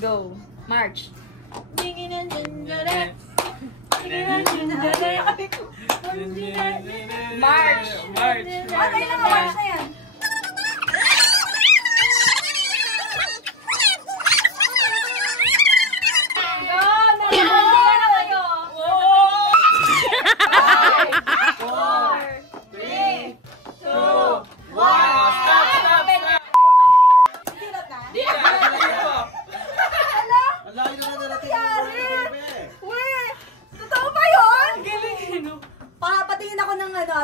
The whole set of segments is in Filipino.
Go. March. March. Okay lang, march na yan.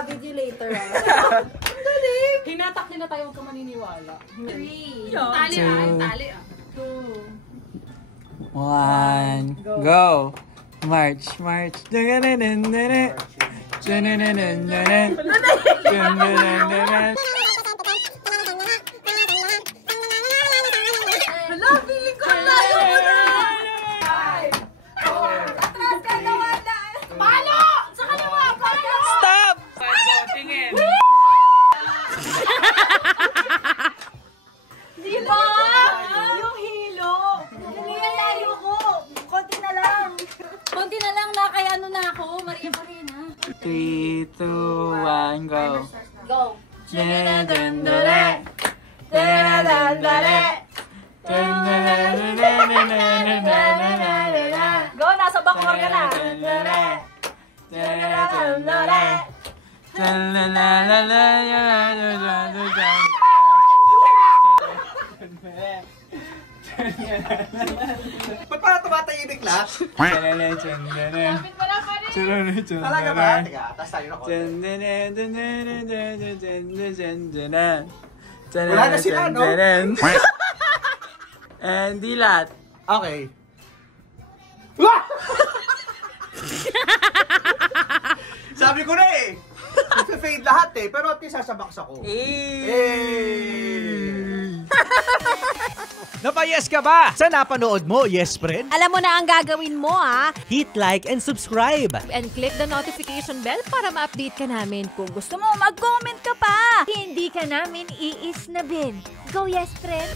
Video later. Hinatak niya na tayo, huwag ka maniniwala. 3. Tali ah. 2, 1, go! March. Hala, feeling ko layo mo na! 5, 4, atras ka na wala! Palo! Sa kaliwa! Palo! Stop! Tingin. Diba? Yung hilo. Hindi yan layo ko. Konti na lang. Konti na lang na kaya ano na ako. Maria Marina. 3, 2, 1, go! Go. Go, nasa backward ka na. Ba't parang tumatahimik lahat? Talaga ba? Teka, taas tayo na konti. Wala na sila, no? And dilat. Okay. Sabi ko na eh. Fade lahat eh. Pero at least sasabaks ako. Napayes ka ba sa napanood mo, yes friend? Alam mo na ang gagawin mo, ha? Hit like and subscribe. And click the notification bell para ma-update ka namin. Kung gusto mo, mag-comment ka pa. Hindi ka namin iisnabin. Go, yes, friend!